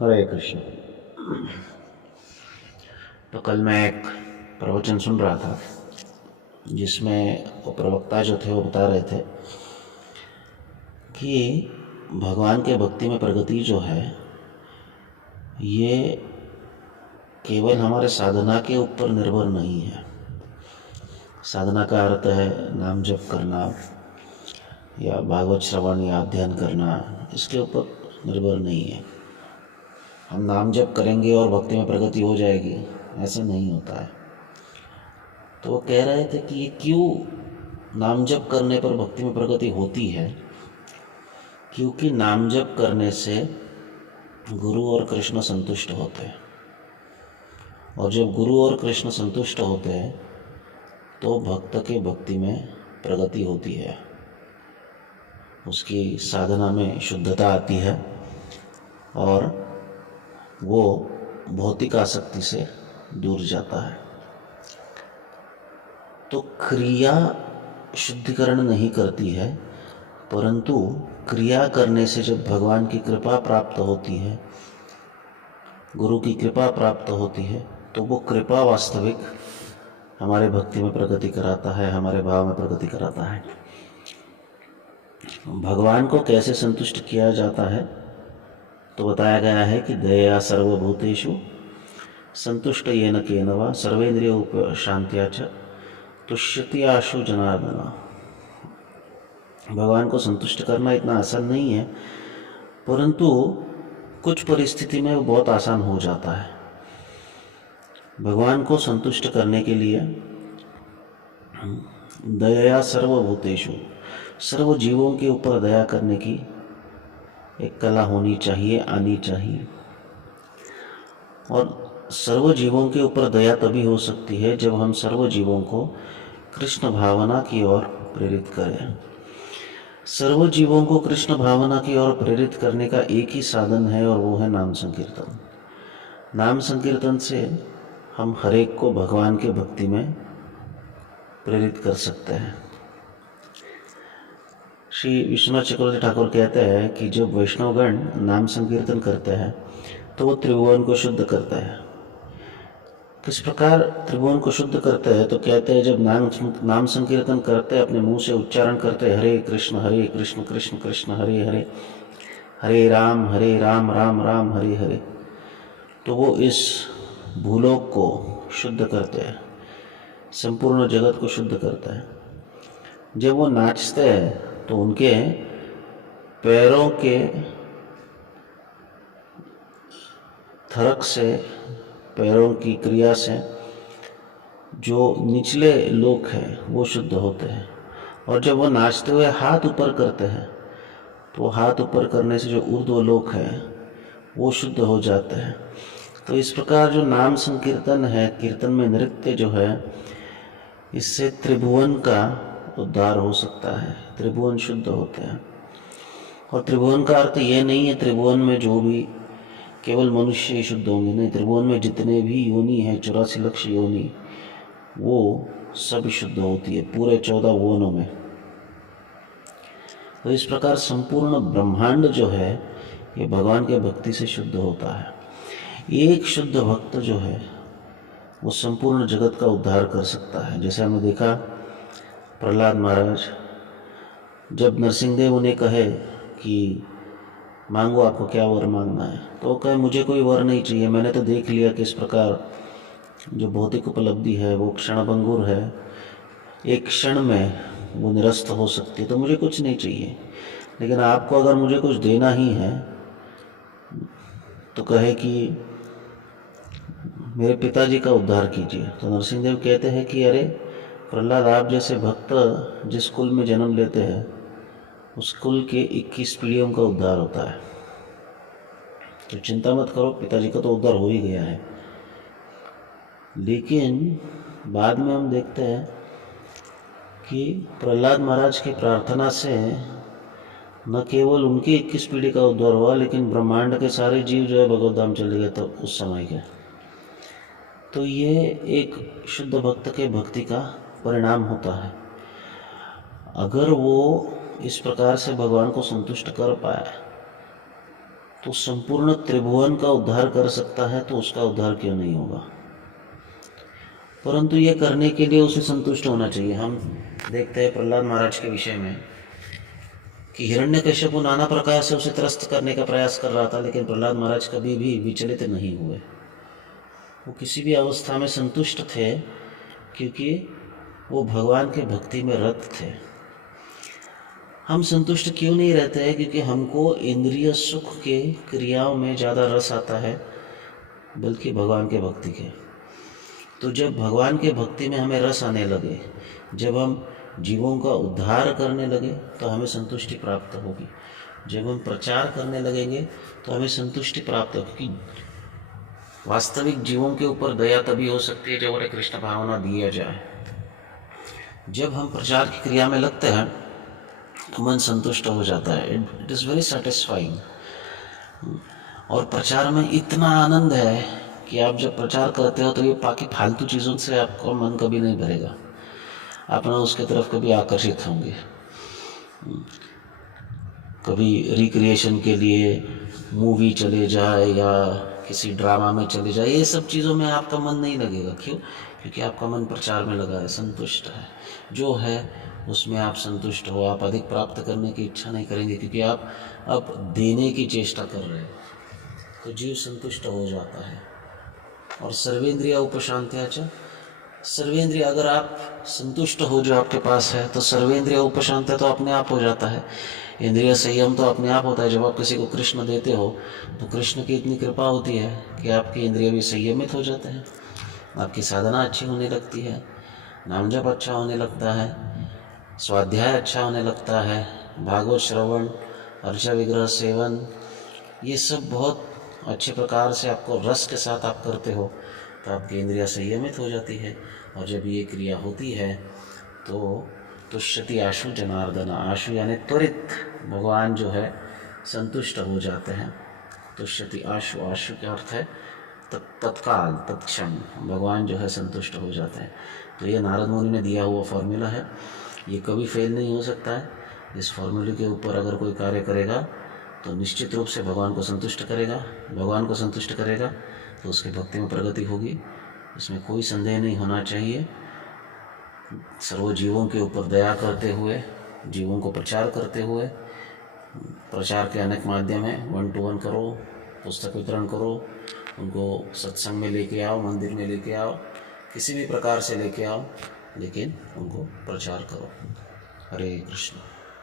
हरे कृष्ण। तो कल मैं एक प्रवचन सुन रहा था जिसमें वो प्रवक्ता जो थे वो बता रहे थे कि भगवान के भक्ति में प्रगति जो है ये केवल हमारे साधना के ऊपर निर्भर नहीं है। साधना का अर्थ है नाम जप करना या भागवत श्रवण या अध्ययन करना, इसके ऊपर निर्भर नहीं है। हम नाम जप करेंगे और भक्ति में प्रगति हो जाएगी, ऐसा नहीं होता है। तो वो कह रहे थे कि ये क्यों नाम जप करने पर भक्ति में प्रगति होती है, क्योंकि नाम जप करने से गुरु और कृष्ण संतुष्ट होते हैं, और जब गुरु और कृष्ण संतुष्ट होते हैं तो भक्त के भक्ति में प्रगति होती है, उसकी साधना में शुद्धता आती है और वो भौतिक आसक्ति से दूर जाता है। तो क्रिया शुद्धिकरण नहीं करती है, परंतु क्रिया करने से जब भगवान की कृपा प्राप्त होती है, गुरु की कृपा प्राप्त होती है, तो वो कृपा वास्तविक हमारे भक्ति में प्रगति कराता है, हमारे भाव में प्रगति कराता है। भगवान को कैसे संतुष्ट किया जाता है तो बताया गया है कि दया सर्वभूतेषु संतुष्ट येन केन वा सर्वेन्द्रिय शांत्या च तुष्यति आशु जनार्दन। भगवान को संतुष्ट करना इतना आसान नहीं है, परंतु कुछ परिस्थिति में वो बहुत आसान हो जाता है। भगवान को संतुष्ट करने के लिए दया सर्वभूतेषु, सर्व जीवों के ऊपर दया करने की एक कला होनी चाहिए, आनी चाहिए। और सर्व जीवों के ऊपर दया तभी हो सकती है जब हम सर्व जीवों को कृष्ण भावना की ओर प्रेरित करें। सर्व जीवों को कृष्ण भावना की ओर प्रेरित करने का एक ही साधन है और वो है नाम संकीर्तन। नाम संकीर्तन से हम हर एक को भगवान के भक्ति में प्रेरित कर सकते हैं। श्री विश्वनाथ चक्रवर्ती ठाकुर कहते हैं कि जब वैष्णवगण नाम संकीर्तन करते हैं तो वो त्रिभुवन को शुद्ध करते हैं। किस प्रकार त्रिभुवन को शुद्ध करते हैं तो कहते हैं, जब नाम संकीर्तन करते हैं, अपने मुंह से उच्चारण करते हैं हरे कृष्ण कृष्ण कृष्ण हरे हरे, हरे राम राम राम हरे हरे, तो वो इस भूलोक को शुद्ध करते हैं, संपूर्ण जगत को शुद्ध करते हैं। जब वो नाचते हैं तो उनके पैरों के थरक से, पैरों की क्रिया से जो निचले लोक हैं वो शुद्ध होते हैं। और जब वो नाचते हुए हाथ ऊपर करते हैं तो हाथ ऊपर करने से जो ऊर्ध्व लोक है वो शुद्ध हो जाते हैं। तो इस प्रकार जो नाम संकीर्तन है, कीर्तन में नृत्य जो है, इससे त्रिभुवन का उद्धार हो सकता है, त्रिभुवन शुद्ध होते हैं। और त्रिभुवन का अर्थ ये नहीं है त्रिभुवन में जो भी केवल मनुष्य ही शुद्ध होंगे, नहीं, त्रिभुवन में जितने भी योनि हैं, 84 लक्ष योनि, वो सब शुद्ध होती है पूरे 14 भुवनों में। तो इस प्रकार संपूर्ण ब्रह्मांड जो है ये भगवान के भक्ति से शुद्ध होता है। एक शुद्ध भक्त जो है वो संपूर्ण जगत का उद्धार कर सकता है। जैसे हमने देखा प्रहलाद महाराज, जब नरसिंहदेव उन्हें कहे कि मांगो आपको क्या वर मांगना है, तो वो कहे मुझे कोई वर नहीं चाहिए, मैंने तो देख लिया कि इस प्रकार जो भौतिक उपलब्धि है वो क्षणभंगुर है, एक क्षण में वो निरस्त हो सकती है, तो मुझे कुछ नहीं चाहिए। लेकिन आपको अगर मुझे कुछ देना ही है तो कहे कि मेरे पिताजी का उद्धार कीजिए। तो नरसिंहदेव कहते हैं कि अरे प्रहलाद, आप जैसे भक्त जिस कुल में जन्म लेते हैं उस कुल के 21 पीढ़ियों का उद्धार होता है, तो चिंता मत करो, पिताजी का तो उद्धार हो ही गया है। लेकिन बाद में हम देखते हैं कि प्रहलाद महाराज की प्रार्थना से न केवल उनकी 21 पीढ़ी का उद्धार हुआ, लेकिन ब्रह्मांड के सारे जीव जो है भगवत धाम चले गए तो उस समय के। तो ये एक शुद्ध भक्त के भक्ति का परिणाम होता है। अगर वो इस प्रकार से भगवान को संतुष्ट कर पाए तो संपूर्ण त्रिभुवन का उद्धार कर सकता है, तो उसका उद्धार क्यों नहीं होगा? परंतु ये करने के लिए उसे संतुष्ट होना चाहिए। हम देखते हैं प्रहलाद महाराज के विषय में कि हिरण्यकश्यप नाना प्रकार से उसे त्रस्त करने का प्रयास कर रहा था, लेकिन प्रहलाद महाराज कभी भी विचलित नहीं हुए। वो किसी भी अवस्था में संतुष्ट थे, क्योंकि वो भगवान के भक्ति में रत थे। हम संतुष्ट क्यों नहीं रहते हैं? क्योंकि हमको इंद्रिय सुख के क्रियाओं में ज़्यादा रस आता है, बल्कि भगवान के भक्ति के। तो जब भगवान के भक्ति में हमें रस आने लगे, जब हम जीवों का उद्धार करने लगे, तो हमें संतुष्टि प्राप्त होगी। जब हम प्रचार करने लगेंगे तो हमें संतुष्टि प्राप्त होगी, क्योंकि वास्तविक जीवों के ऊपर दया तभी हो सकती है जब उन्हें कृष्ण भावना दिया जाए। जब हम प्रचार की क्रिया में लगते हैं तो मन संतुष्ट हो जाता है। It is very satisfying. और प्रचार में इतना आनंद है कि आप जब प्रचार करते हो तो ये बाकी फालतू चीज़ों से आपका मन कभी नहीं भरेगा, आप ना उसके तरफ कभी आकर्षित होंगे। कभी रिक्रिएशन के लिए मूवी चले जाए या किसी ड्रामा में चले जाए, ये सब चीज़ों में आपका मन नहीं लगेगा। क्यों? क्योंकि आपका मन प्रचार में लगा है, संतुष्ट है। जो है उसमें आप संतुष्ट हो। आप अधिक प्राप्त करने की इच्छा नहीं करेंगे, क्योंकि आप अब देने की चेष्टा कर रहे हो, तो जीव संतुष्ट हो जाता है। और सर्वेंद्रिय उपशांत्याच, सर्वेंद्रिय अगर आप संतुष्ट हो जो आपके पास है, तो सर्वेंद्रिय उपशांत्य तो अपने आप हो जाता है। इंद्रिय संयम तो अपने आप होता है। जब आप किसी को कृष्ण देते हो तो कृष्ण की इतनी कृपा होती है कि आपकी इंद्रिय भी संयमित हो जाते हैं, आपकी साधना अच्छी होने लगती है, नाम जप अच्छा होने लगता है, स्वाध्याय अच्छा होने लगता है, भागवत श्रवण, अर्चा विग्रह सेवन, ये सब बहुत अच्छे प्रकार से आपको रस के साथ आप करते हो, तो आपकी इंद्रिया संयमित हो जाती है। और जब ये क्रिया होती है तो तुष्यति आशु जनार्दन, आशु यानी त्वरित भगवान जो है संतुष्ट हो जाते हैं। तुष्यति आशु, आशु का अर्थ है तत्काल, तत्क्षण भगवान जो है संतुष्ट हो जाते हैं। तो ये नारद मुनि ने दिया हुआ फॉर्मूला है, ये कभी फेल नहीं हो सकता है। इस फॉर्मूले के ऊपर अगर कोई कार्य करेगा तो निश्चित रूप से भगवान को संतुष्ट करेगा। भगवान को संतुष्ट करेगा तो उसकी भक्ति में प्रगति होगी, इसमें कोई संदेह नहीं होना चाहिए। सर्व जीवों के ऊपर दया करते हुए, जीवों को प्रचार करते हुए, प्रचार के अनेक माध्यम हैं। 1-to-1 करो, पुस्तक वितरण करो, उनको सत्संग में लेके आओ, मंदिर में लेके आओ, किसी भी प्रकार से लेके आओ, लेकिन उनको प्रचार करो। हरे कृष्ण।